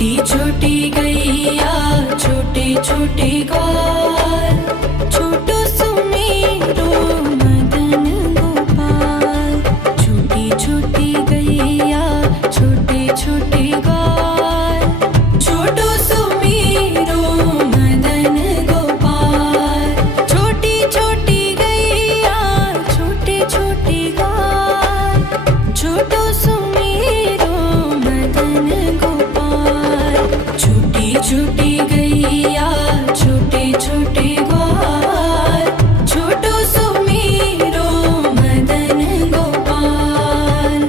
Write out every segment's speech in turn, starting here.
छोटी छोटी गैया छोटे छोटे ग्वाल, छोटो सुमेरो मदन गोपाल। छोटी छोटी गैया छोटे छोटे ग्वाल, छोटो सुमेरो मदन गोपाल। छोटी छोटी गैया छोटे छोटे ग्वाल, छोटो सुमेरो मदन गोपाल। छोटी छोटी गैया छोटे छोटे ग्वाल, छोटो सुमेरो मदन गोपाल।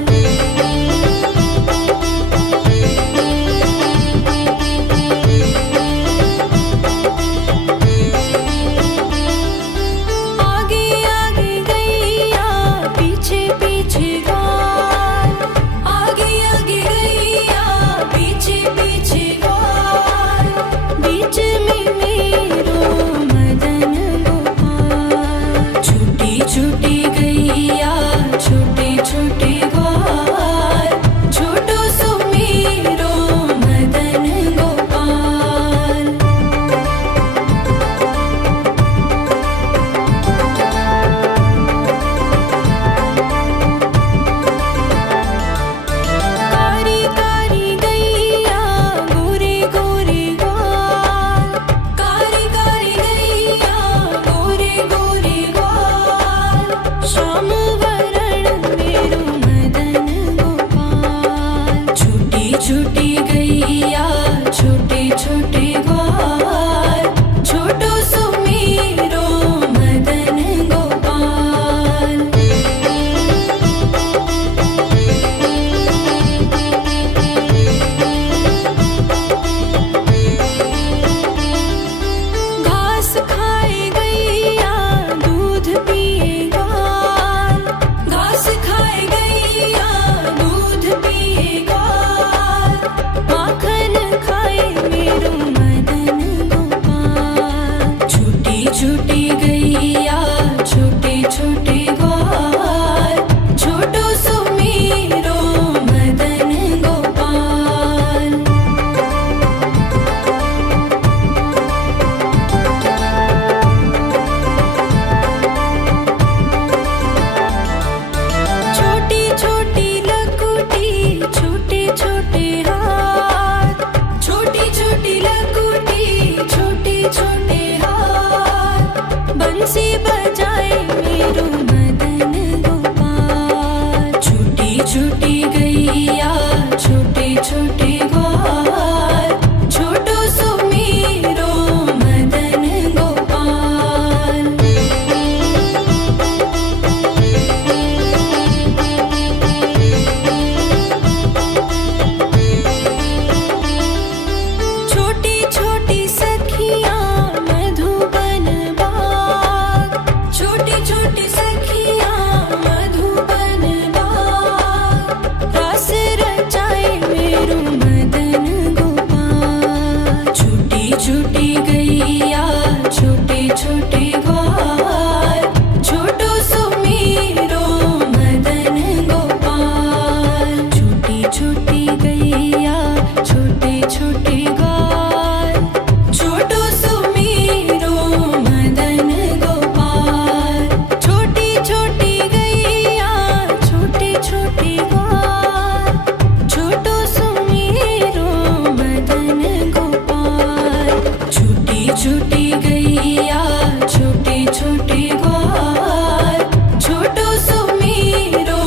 आगे आगे गैया पीछे पीछे ग्वाल, आगे आगे गैया पीछे पीछे ग्वाल। बीच में मेरो मदन गोपाल। छोटी छोटी गैया छोटे छोटे ग्वाल, छोटो सुमेरो मदन गोपाल। कारी कारी गैया गोरे गोरे ग्वाल, कारी कारी गैया गोरे गोरे ग्वाल। श्याम वरण मेरो मदन गोपाल। छोटी छोटी गैया छोटे छोटे ग्वाल, छोटो सुमेरो मदन गोपाल। घास खाए गैया दूध पिए ग्वाल, घास खाए गैया दूध पिए ग्वाल। माखन खाए मेरो मदन गोपाल। छोटी छोटी गैया छोटे छोटे ग्वाल, छोटो सुमेरो मदन गोपाल। छोटी छोटी लकुटी छोटे छोटे हाथ, छोटी छोटी लकुटी छोटे छोटे हाथ। बंसी बजाए मेरो मदन गोपाल। छोटी छोटी गैया छोटे छोटे ग्वाल, छोटो सुमेरो मदन गोपाल। छोटी छोटी सखियाँ मधुबन बाग, छोटी छोटी सखियाँ मधुबन बाग। रास रचाए मेरो मदन गोपाल। छोटी छोटी गैया छोटे छोटे ग्वाल, छोटो सुमेरो मदन गोपाल। छोटी छोटी गैया छोटे छोटे ग्वाल, छोटो सुमेरो मदन गोपाल। छोटी छोटी गैया छोटे छोटे ग्वाल, छोटो सुमेरो मदन गोपाल। छोटी छोटी गैया छोटे छोटे ग्वाल, छोटो सुमेरो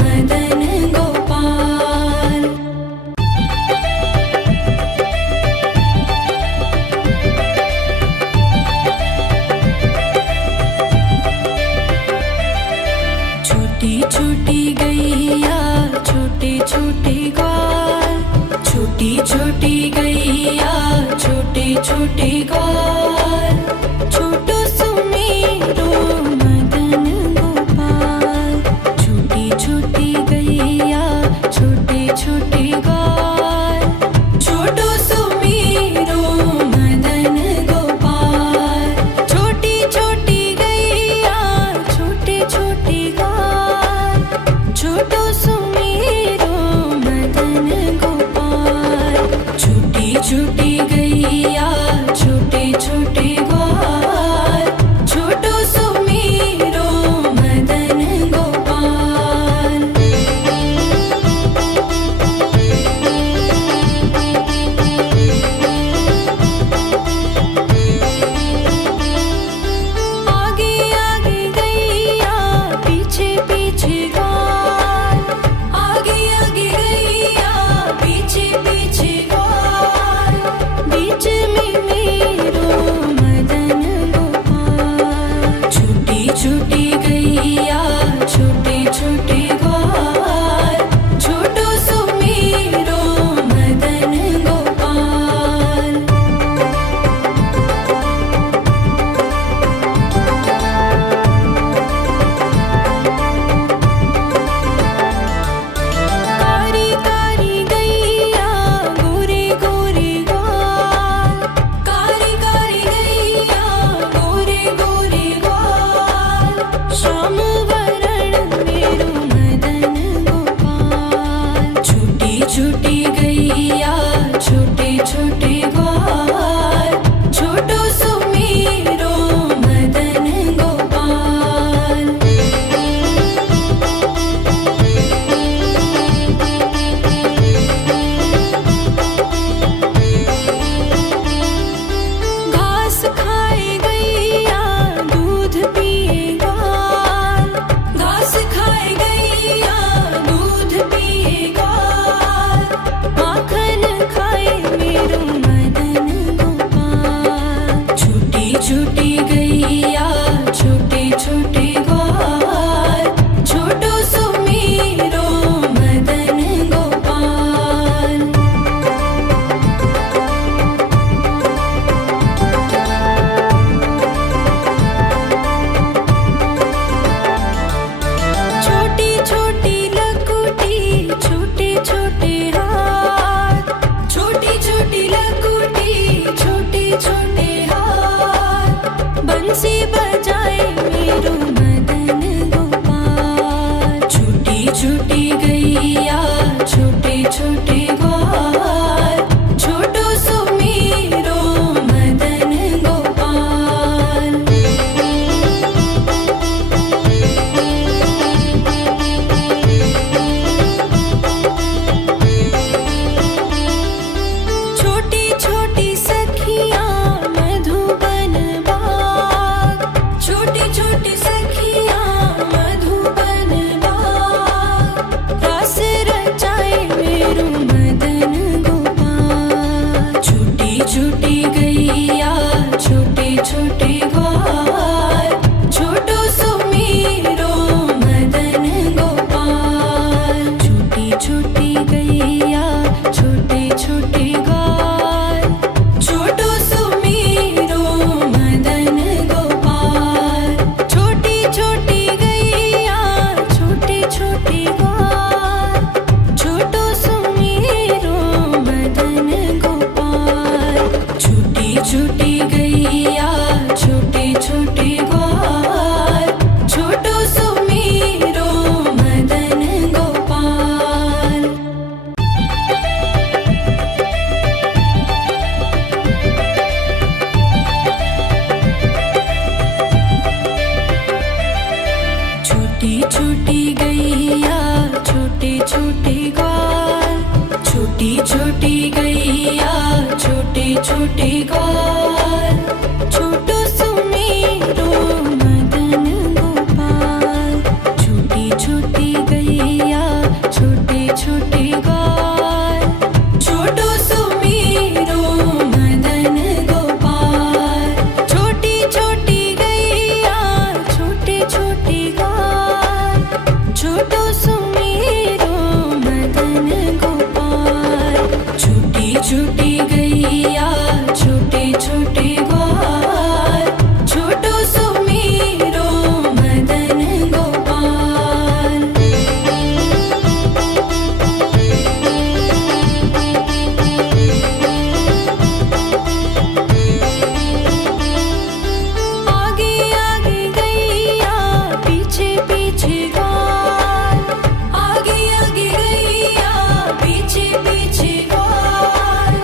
मदन गोपाल। छोटी छोटी गैया छोटे छोटे ग्वाल, छोटी छोटी गैया छोटे छोटे ग्वाल, छोटो सुमेरो मदन गोपाल। छोटी छोटी गैया छोटे छोटे ग्वाल, छोटो सुमेरो मदन गोपाल। छोटी छोटी गैया छोटे छोटे ग्वाल, छोटो सुमेरो मदन गोपाल। छोटी छोटे ग्वाल छोटो सुमेरो मदन गोपाल छोटी छोटी गैया छोटे छोटे ग्वाल छोटो सुमेरो मदन गोपाल छोटी छोटी गैया छोटे छोटे ग्वाल छोटो सुमेरो मदन गोपाल छोटी छोटी गैया छोटे छोटे ग्वाल छोटी छोटी गैया छोटे छोटे ग्वाल छोटो सुमेरो मदन गोपाल छोटी छोटी गैया छोटे छोटे ग्वाल छोटो सुमेरो मदन गोपाल छोटी छोटी गैया छोटे छोटे ग्वाल छोटो सुमेरो मदन गोपाल छोटी छोटी गैया छोटे छोटे ग्वाल छोटो सुमेरो मदन गोपाल आगे आगे गैया पीछे पीछे ग्वाल आगे आगे गैया पीछे पीछे ग्वाल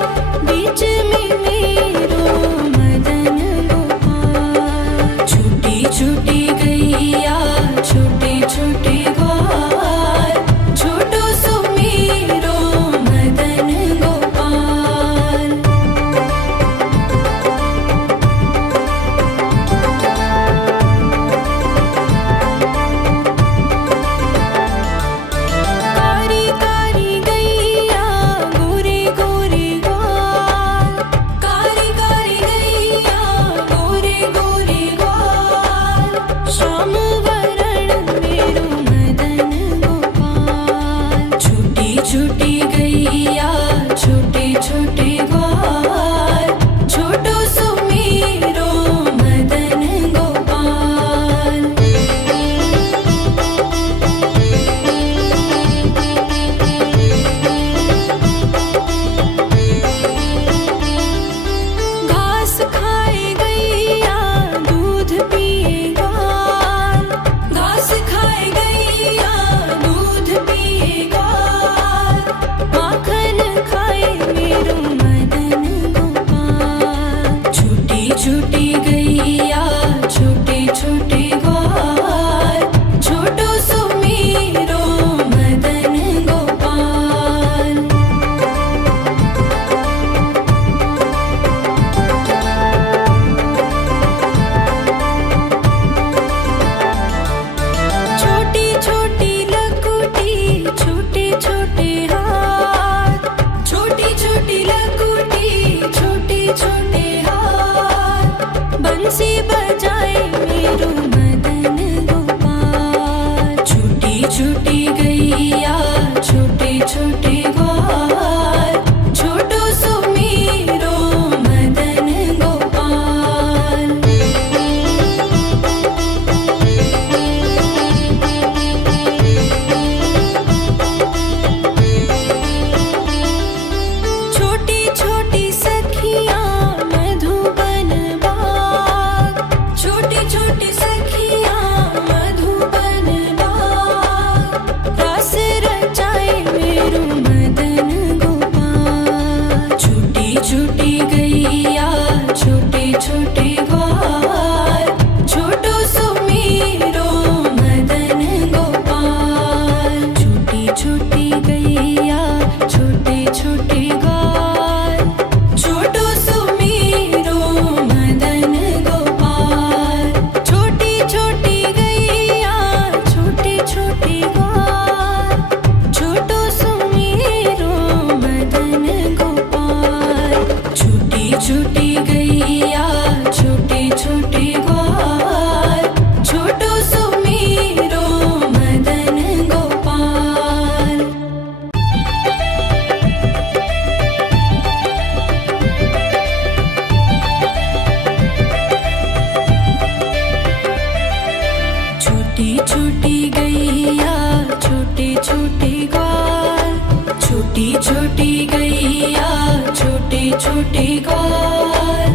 छोटे ग्वाल,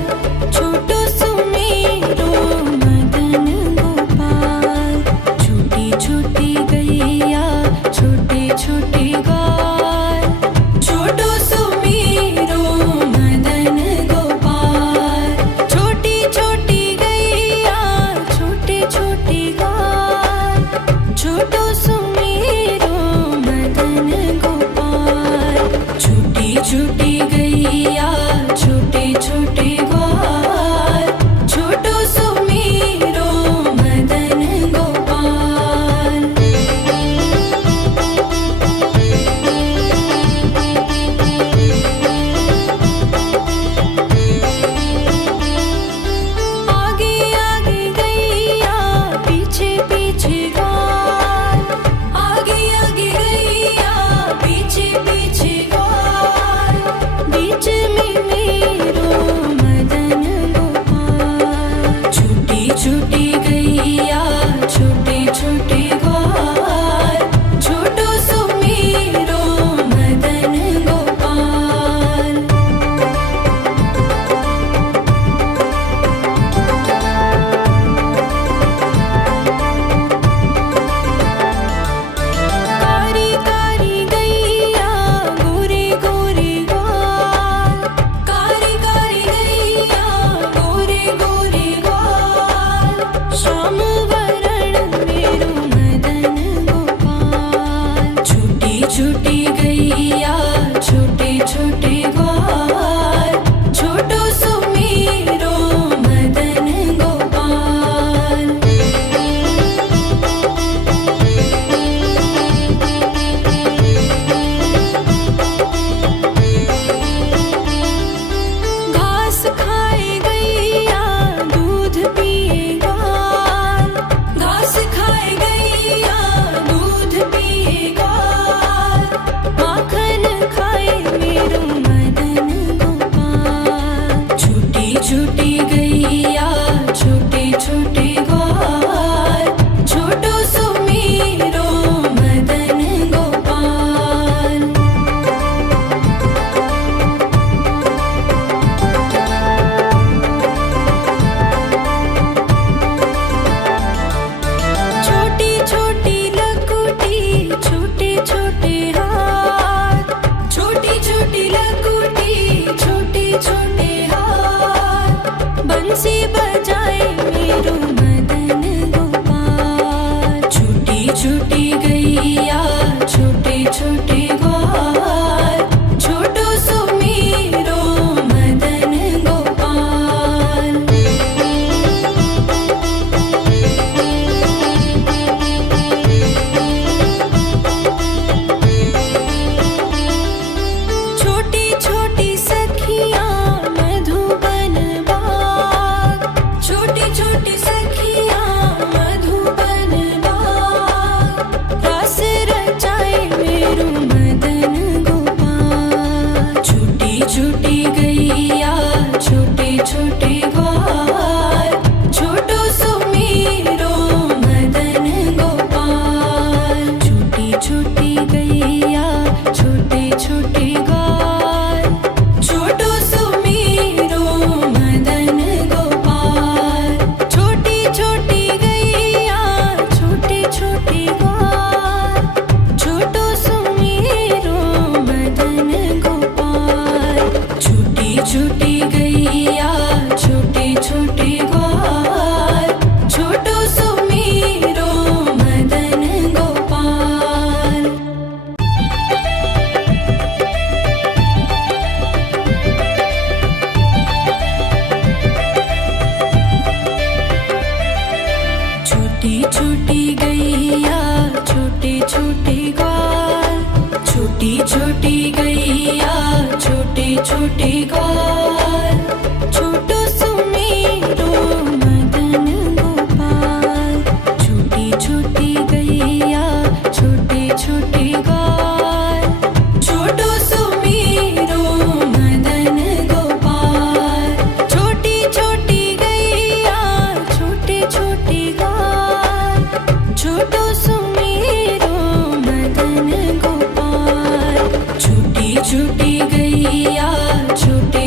छोटो सुमेरो मदन गोपाल। छोटी छोटी गैया छोटे छोटे ग्वाल, छोटो सुमेरो मदन गोपाल। छोटी छोटी गैया छोटे छोटे ग्वाल, छोटो सुमेरो मदन गोपाल। छोटी छोटी गैया छोटे छोटे ग्वाल, छोटो सुमेरो मदन गोपाल। आगे आगे गैया पीछे पीछे ग्वाल, आगे आगे गैया पीछे पीछे ग्वाल। बीच में मेरो मदन गोपाल। छोटी छोटी गैया छोटे छोटे ग्वाल, छोटो सुमेरो मदन गोपाल। कारी कारी गैया गोरे गोरे ग्वाल, कारी कारी गैया गोरे गोरे ग्वाल। श्याम वरण मेरो मदन गोपाल। छोटी छोटी गैया छोटे छोटे ग्वाल, छोटो सुमेरो मदन गोपाल। घास खाए गैया दूध पिए ग्वाल, घास खाए गैया दूध पिए ग्वाल। माखन खाए मेरो मदन गोपाल। छोटी छोटी गैया छोटे छोटे ग्वाल, छोटो सुमेरो मदन गोपाल। छोटी छोटी लकुटी छोटे छोटे हाथ, छोटी छोटी लकुटी छोटे छोटे हाथ। बंसी बजाए मेरो मदन गोपाल। छोटी छोटी गैया छोटे छोटे ग्वाल, छोटो सुमेरो मदन गोपाल। छोटी छोटी सखियाँ मधुबन बाग, छोटी छोटी सखियाँ मधुबन बाग। रास रचाए मेरो मदन गोपाल। छोटी छोटी गैया छोटे छोटे ग्वाल, छोटो सुमेरो मदन गोपाल। छोटी छोटी गैया छोटे छोटे ग्वाल, छोटो सुमेरो मदन गोपाल। छोटी छोटी गैया छोटे छोटे ग्वाल, छोटो सुमेरो मदन गोपाल। छोटी छोटी गैया छोटे छोटे ग्वाल, छोटो सुमेरो मदन गोपाल। छोटी छोटी गैया छोटे छोटे ग्वाल, छोटी छोटी गैया छोटे छोटे ग्वाल, छोटो सुमेरो मदन गोपाल। छोटी छोटी गैया छोटे छोटे ग्वाल, छोटो सुमेरो मदन गोपाल। छोटी छोटी गैया छोटे छोटे ग्वाल, छोटो सुमेरो मदन गोपाल। छोटी छोटी गैया छोटे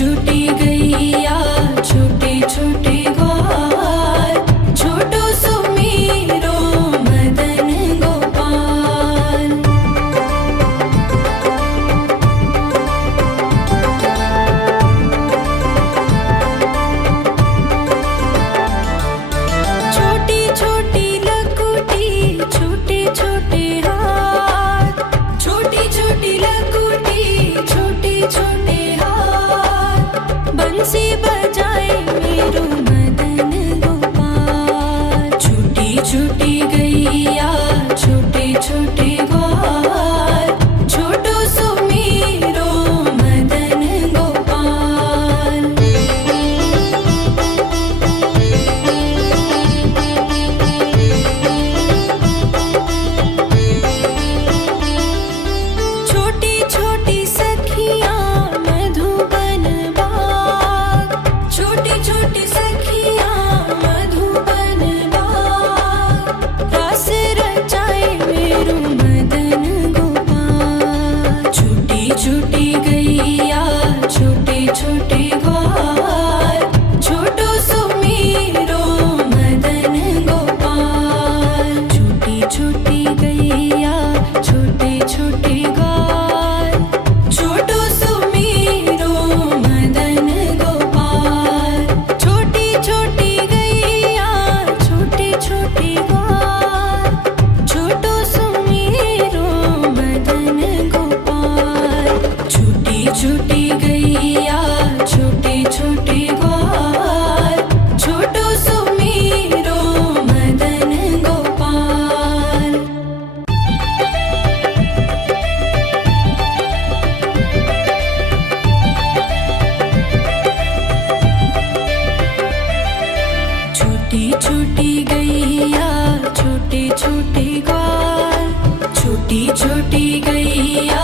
छोटी गैया छोटे छोटे ग्वाल, छोटो सुमेरो मदन गोपाल। छोटी छोटी लकुटी छोटे छोटे हाथ, छोटी छोटी लकुटी छोटे छोटे हाथ, बंसी बजाए मेरो मदन गोपाल। छोटी छोटी गैया छोटे छोटे ग्वाल, छोटो सुमेरो मदन गोपाल। छोटी छोटी सखियाँ मधुबन बाग, छोटी छोटी सखियाँ मधुबन बाग, रास रचाए मेरो मदन गोपाल। छोटी छोटी गैया छोटे छोटे ग्वाल, छोटो सुमेरो मदन गोपाल। छोटी छोटी गैया छोटे छोटे ग्वाल, छोटो सुमेरो मदन गोपाल। छोटी छोटी गैया छोटे छोटे ग्वाल, छोटो सुमेरो मदन गोपाल। छोटी छोटी गैया छोटे छोटे ग्वाल, छोटो सुमेरो मदन गोपाल। छोटी छोटी गैया छोटे छोटे ग्वाल, छोटी छोटी गैया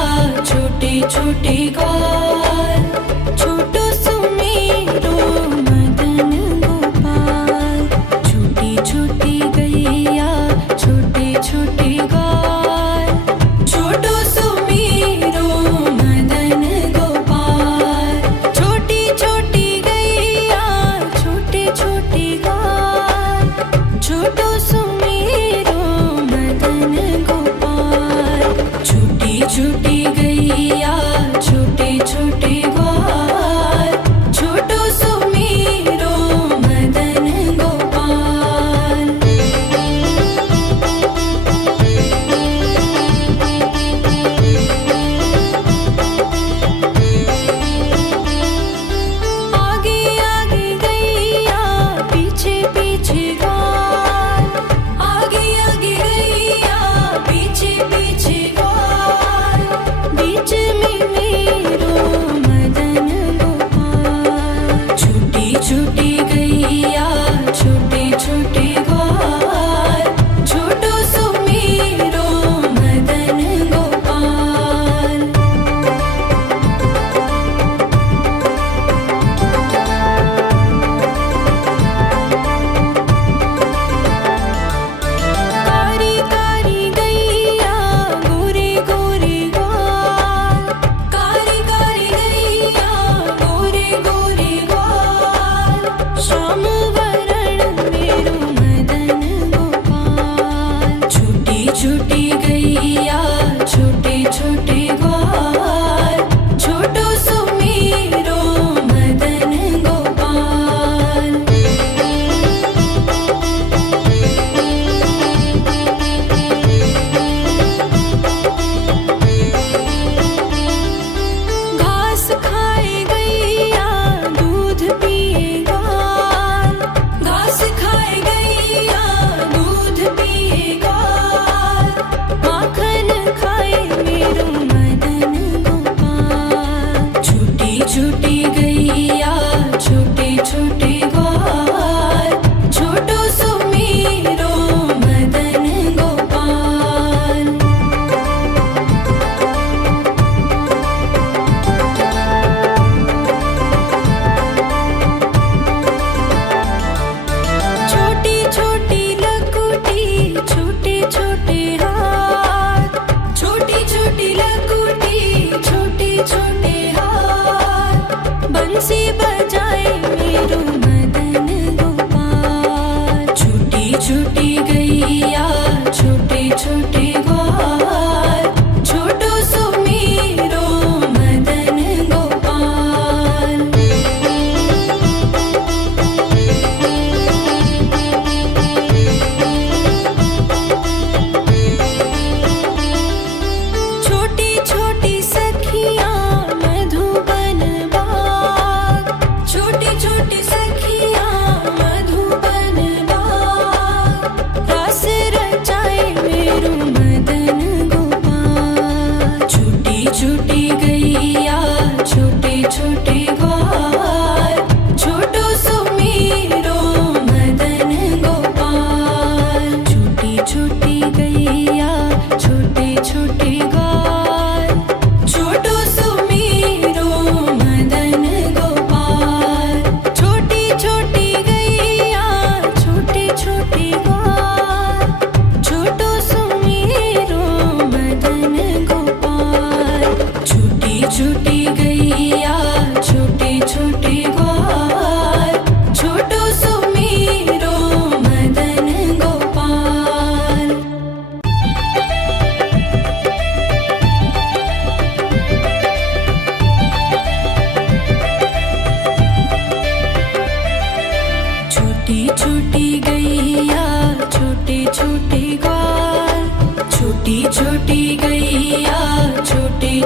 छोटे छोटे ग्वाल, छोटो सुमेरो मदन गोपाल। छोटी छोटी गैया छोटे छोटे ग्वाल, छोटो सुमेरो मदन गोपाल। छोटी छोटी गैया छोटे छोटे ग्वाल, छोटो सुमेरो मदन गोपाल। छोटी छोटी गैया छोटे छोटे ग्वाल, छोटो सुमेरो मदन गोपाल। आगे आगे गैया पीछे पीछे ग्वाल, आगे आगे गैया पीछे पीछे ग्वाल, बीच में मेरो मदन गोपाल। छोटी छोटी गैया छोटे छोटे ग्वाल, छोटो सुमेरो मदन गोपाल। कारी कारी गैया गोरे गोरे ग्वाल, कारी कारी गैया गोरे गोरे ग्वाल, श्याम वरण मेरो मदन गोपाल। छोटी छोटी गैया छोटे छोटे ग्वाल, छोटो सुमेरो मदन गोपाल। घास खाए गैया दूध पिए ग्वाल, घास खाए गैया दूध पिए ग्वाल, माखन खाए मेरो मदन गोपाल। छोटी छोटी गैया छोटे छोटे ग्वाल, छोटो सुमेरो मदन गोपाल। छोटी छोटी लकुटी छोटे छोटे हाथ, छोटी छोटी लकुटी छोटे छोटे हाथ,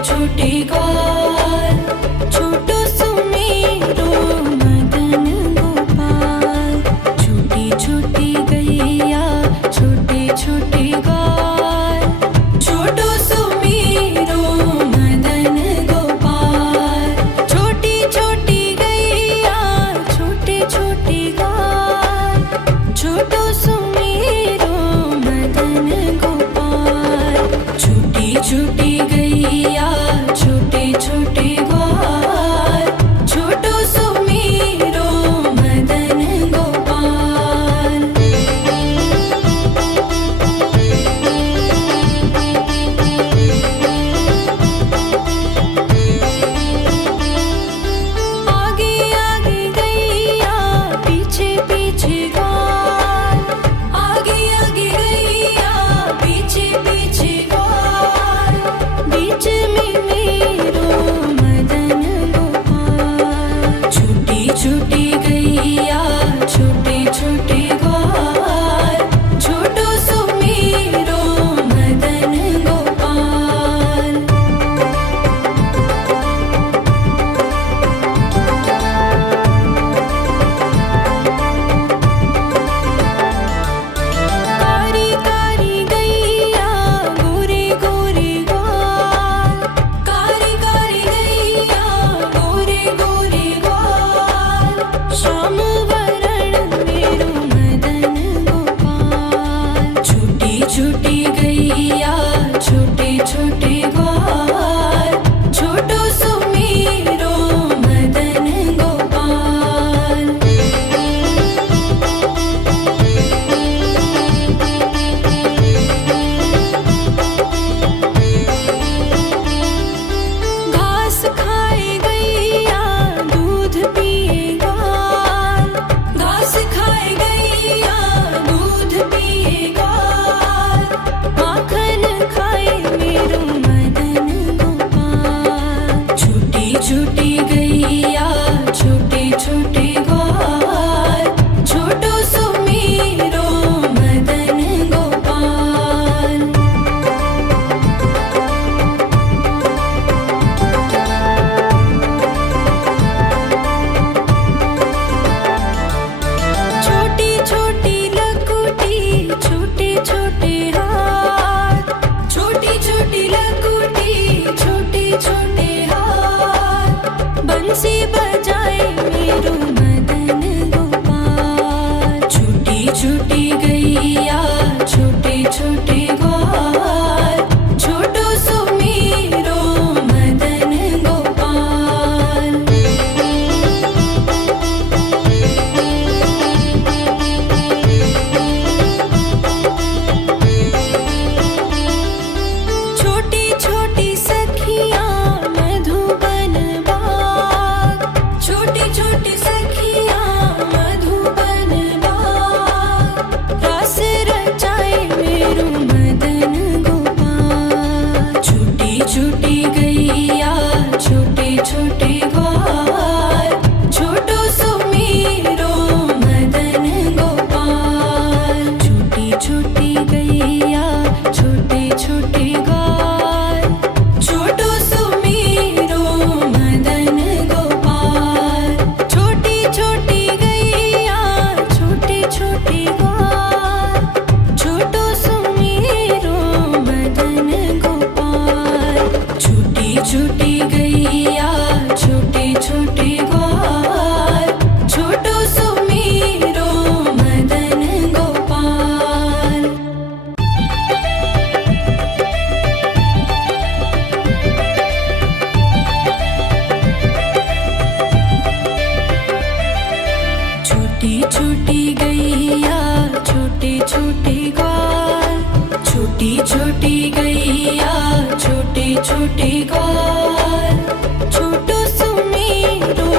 छोटे ग्वाल, छोटो सुमेरो मदन गोपाल। छोटी छोटी गैया छोटे छोटे ग्वाल, छोटो सुमेरो मदन गोपाल। छोटी छोटी गैया छोटे छोटे ग्वाल, छोटो सुमेरो मदन गोपाल। छोटी छोटी गैया छोटे छोटे ग्वाल, छोटो सुमेरो मदन गोपाल। आगे आगे गैया पीछे पीछे ग्वाल, आगे आगे गैया पीछे पीछे ग्वाल। बीच में मेरो मदन गोपाल। छोटी छोटी गैया छोटे छोटे ग्वाल, छोटो सुमेरो मदन गोपाल। कारी कारी गैया गोरे गोरे ग्वाल, कारी कारी गैया गोरे गोरे ग्वाल। श्याम वरण मेरो मदन गोपाल। छोटी छोटी गैया छोटे छोटे ग्वाल, छोटो सुमेरो मदन गोपाल। घास खाए गैया दूध पिए ग्वाल, घास खाए गैया दूध पिए ग्वाल। माखन खाए मेरो मदन गोपाल। छोटी छोटी गैया छोटे छोटे ग्वाल, छोटो सुमेरो मदन गोपाल। छोटी छोटी लकुटी छोटे छोटे हाथ, छोटी छोटी लकुटी छोटे छोटे हाथ। बंसी बजाए मेरो मदन गोपाल। छोटी छोटी गैया छोटे छोटे ग्वाल, छोटो सुमेरो मदन गोपाल। छोटी छोटी सखियाँ मधुबन बाग, छोटी छोटी सखियाँ मधुबन बाग। रास रचाए मेरो मदन गोपाल। छोटी छोटी गैया छोटे छोटे ग्वाल, छोटो सुमेरो मदन गोपाल। छोटी छोटी गैया छोटे छोटे ग्वाल, छोटो सुमेरो मदन गोपाल। छोटी छोटी गैया छोटे छोटे ग्वाल, छोटो सुमेरो मदन गोपाल। छोटी छोटी गैया छोटे छोटे ग्वाल, छोटो सुमेरो मदन गोपाल। छोटी छोटी गैया छोटे छोटे ग्वाल, छोटी छोटी गैया छोटे छोटे ग्वाल, छोटो सुमेरो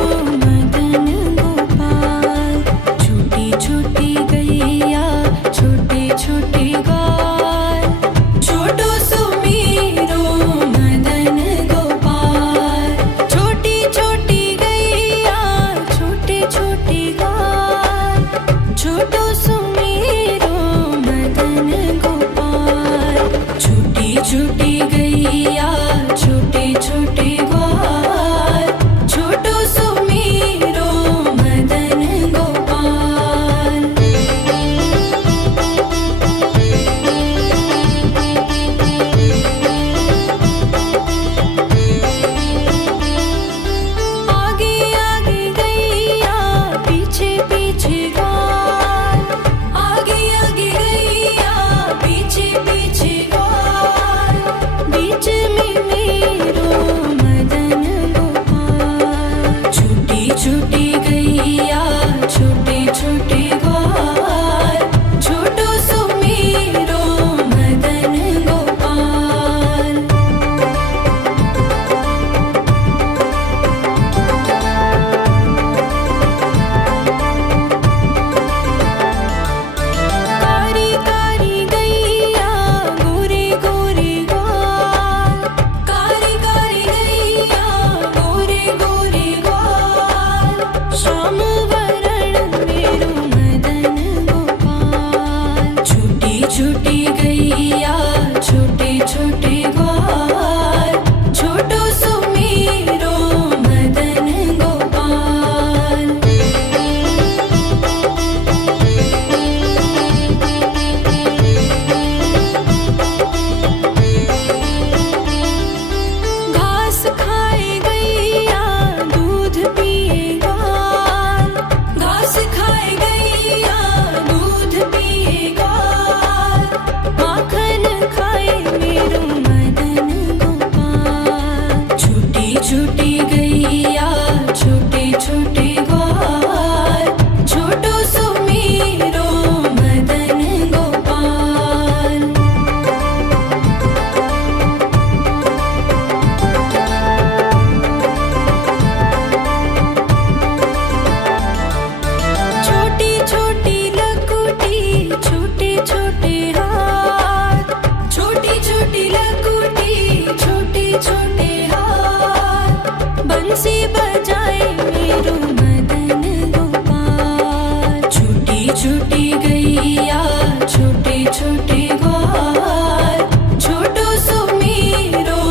बंसी बजाए मेरो मदन गोपाल। छोटी छोटी गैया छोटे छोटे ग्वाल, छोटो सो मेरो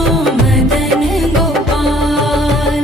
मदन गोपाल।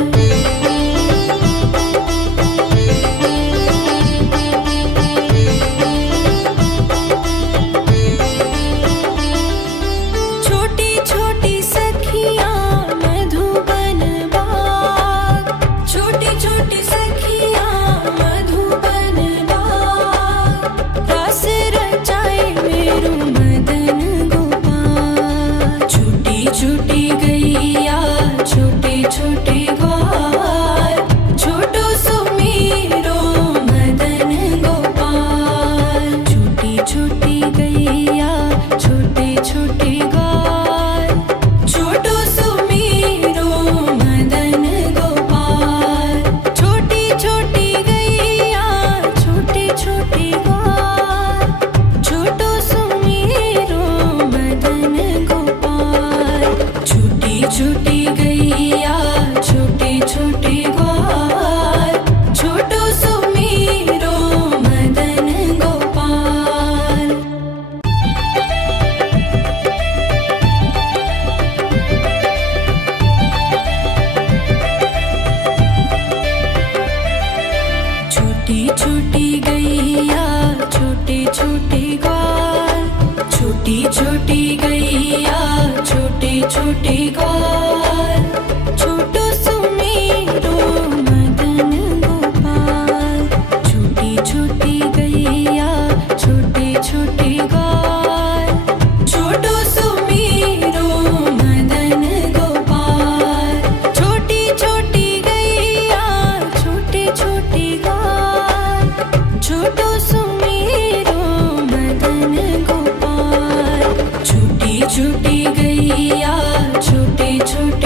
छोटी छोटी सखियाँ मधुबन बाग, छोटी छोटी सखियाँ मधुबन बाग, रास रचाए मेरो मदन गोपाल। छोटी छोटी गैया छोटे छोटे ग्वाल, छोटो सो मेरो मदन गोपाल। छोटी छोटी गैया छोटे छोटे ग्वाल, छोटो सो मेरो मदन गोपाल। छोटी छोटी गैया छोटे छोटे ग्वाल, छोटो सो मेरो मदन गोपाल। छोटी छोटी गैया छोटे छोटे ग्वाल, छोटो सो मेरो मदन गोपाल। छोटी छोटी गैया छोटे छोटे ग्वाल, छोटी छोटी गैया छोटे छोटे ग्वाल, छोटो सो मेरो मदन गोपाल। छोटी छोटी गैया छोटे छोटे ग्वाल, छोटो सो मेरो मदन गोपाल। छोटी छोटी गैया छोटे छोटे ग्वाल, छोटो सो मेरो मदन गोपाल। छोटी छोटी गैया छोटे छोटे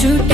छोटी